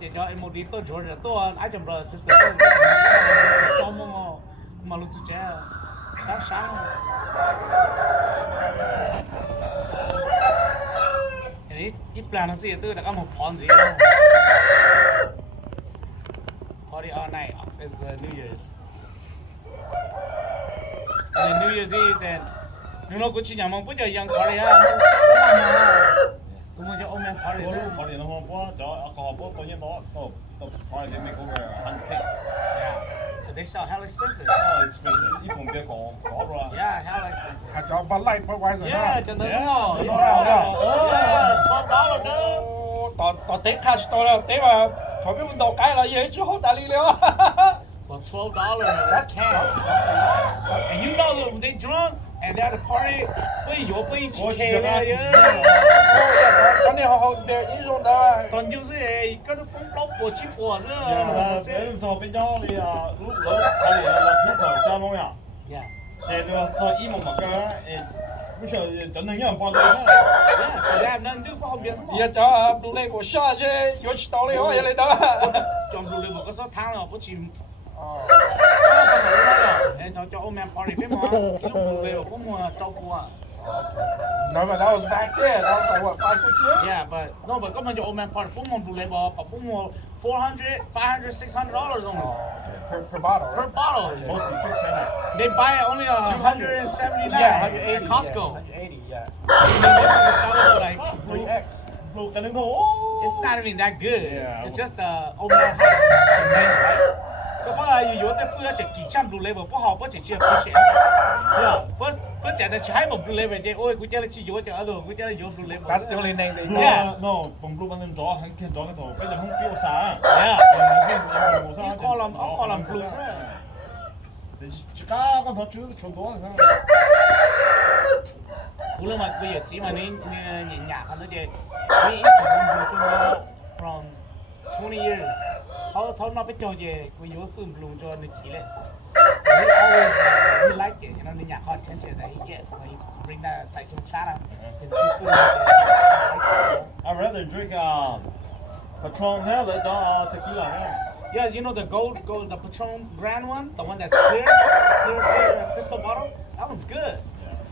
để cho em một đi tôi rồi tôi ai chồng rồi sister cho mong mà lúc trẻ sáng sáng cái ít plan nó gì tôi đã có một phòn gì đâu party all night is New Year's and then New Year's Eve then nó cũng chỉ nhắm mong bây giờ yang party ha cũng muốn cho ông em party chứ party nó không có cho có bố tôi nhớ đó tôi party they make over 100K. Yeah. So they sell hell expensive. Oh, expensive. 一盆别搞bro. Yeah, hell expensive. 还叫把奶不外省 Yeah, 真的是哦。$12呢。到底卡去到了，对吧？后面我们到街了，也就好大力了。 Well, $12 that can. And you know that when they drunk and they're at a party, 会有不一起开的呀。当年好点英雄的。但就是嗰種老婆起火是。人做bên nhau thì lúc lớn cái này là thích ở xa mông à. Yeah. Để được cho im một cái bây giờ真的有人放在那。Yeah, they have nothing to do 不好别什么。也叫不那个下去又去到了也来的。trong du lịch một cái số tháng là bố chim cho ông em party biết mà cái lúc về có mua trâu cua No, but that was back then. That was like what, 5, 6 years? yeah but no but có mà cho ông em party cũng mua du lịch mà cũng mua $400, $500, $600 only Per bottle. per bottle Mostly 600. they buy it only $179 Yeah, 180 at Costco 180, yeah. and then they sell it like 3X. Blue tấn thổ. it's not even that good Yeah. it's just ông em hype có bao giờ有的付了这几千 blue label 不好不只是不钱，对吧？不讲的还没 blue label 的，我估计了去有的，我讲了有 blue label。 That's the only name they know. Yeah. No, bằng blue bằng gió, hắn thiên gió cái thổ, bây giờ không tiêu sáng. Yeah. You call them blue. Chỉ có con thỏ chứ chuẩn đó sao? Cú là mà bây giờ chỉ mà nên nhìn nhạc hắn nói chứ, mình ít sử dụng blue cho from 20 years. Họ nó biết cho gì, bây giờ film blue cho nó chỉ lệ. He always he like it, you know, the nhạc hot attention that he gets when you bring that type of chat up. I'd rather drink Patron hell than tequila. Yeah, you know the gold, the Patron brand one, the one that's clear crystal bottle. That one's good.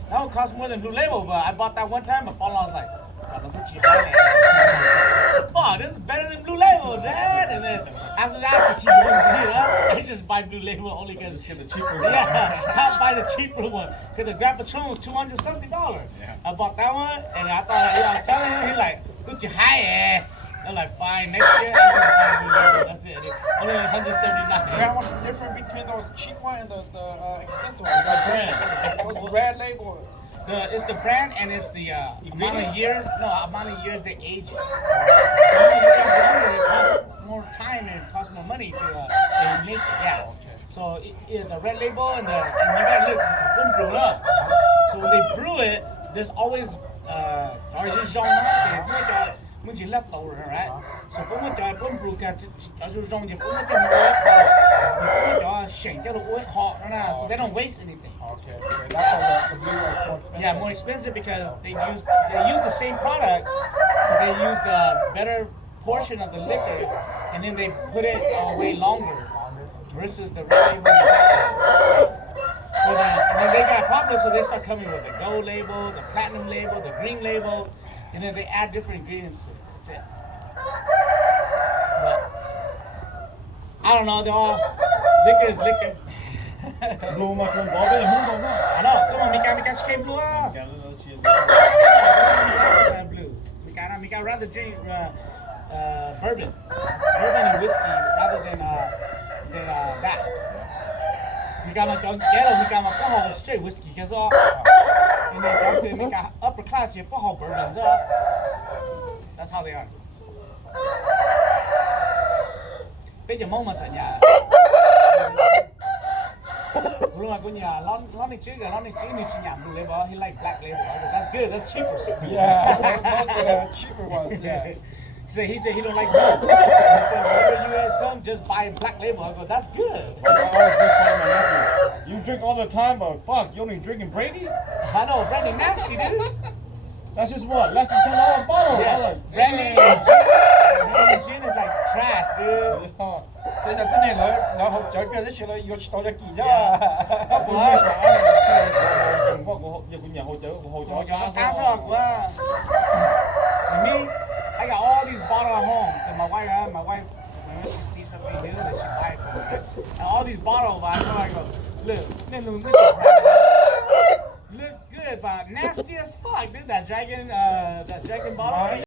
That one costs more than Blue Label, but I bought that one time. And I was like, "Fuck, this is better than Blue Label, Dad." And then after that, I just buy Blue Label only because Just get the cheaper. yeah, I buy the cheaper one because the Grand Patron was $270. Yeah. I bought that one, and I thought, I'm telling him, he's like, "Gucci high, eh?" I'm like, "Fine, next year I'm gonna buy Blue Label." That's it. Only $179. Yeah, what's the difference between those cheap one and the expensive one? The brand. What's the red label? It's the brand and it's the amount of years. No, amount of years they age it. The longer you age longer, it costs more time and it costs more money to make it. Yeah. So the red label and you gotta look when brew up. So when they brew it, there's always when you leftover, right? So when you brew it, so they don't waste anything. Okay, that's why the blue one is more expensive. Yeah, more expensive because they use the same product, but they use the better portion of the liquor, and then they put it way longer versus the red label. And then they got popular, so they start coming with the gold label, the platinum label, the green label, and then they add different ingredients to it. That's it. But I don't know. They're all liquor is liquor. Blue mà còn có bây giờ không có nữa. I know. Come on, Mika came blue. Blue. Mika rather drink bourbon and whiskey rather than that. Mika mà chọn yellow, Mika mà có hộp straight whiskey cái do. And then chọn Mika upper class, you có hộp bourbon do. That's how they are. Bây giờ mong mà sợ nhà. Blue like when Lonnie Chiga needs to Blue Label. He like black label. I go, that's good. That's cheaper. Yeah, most of the cheaper ones. Yeah. He said he don't like blue. He said whenever you guys come, just buy black label. I go, that's good. I always make fun of my nephew. You drink all the time, but fuck, you only drinking Brady? I know, Brandy nasty, dude. That's just what? Less than $10 a bottle. Yeah. I'm like, Brandy and gin is like trash, dude. Thế là thế này nó hỗ trợ cái đấy là yêu tao ra kỳ chứ. Không phải là có nhà hỗ trợ Tao sợ quá. Me, I got all these bottles at home. And my wife, whenever she sees something new, then she buy it for me. And all these bottles, I told her, I go, look good, but nasty as fuck, dude. That dragon bottle.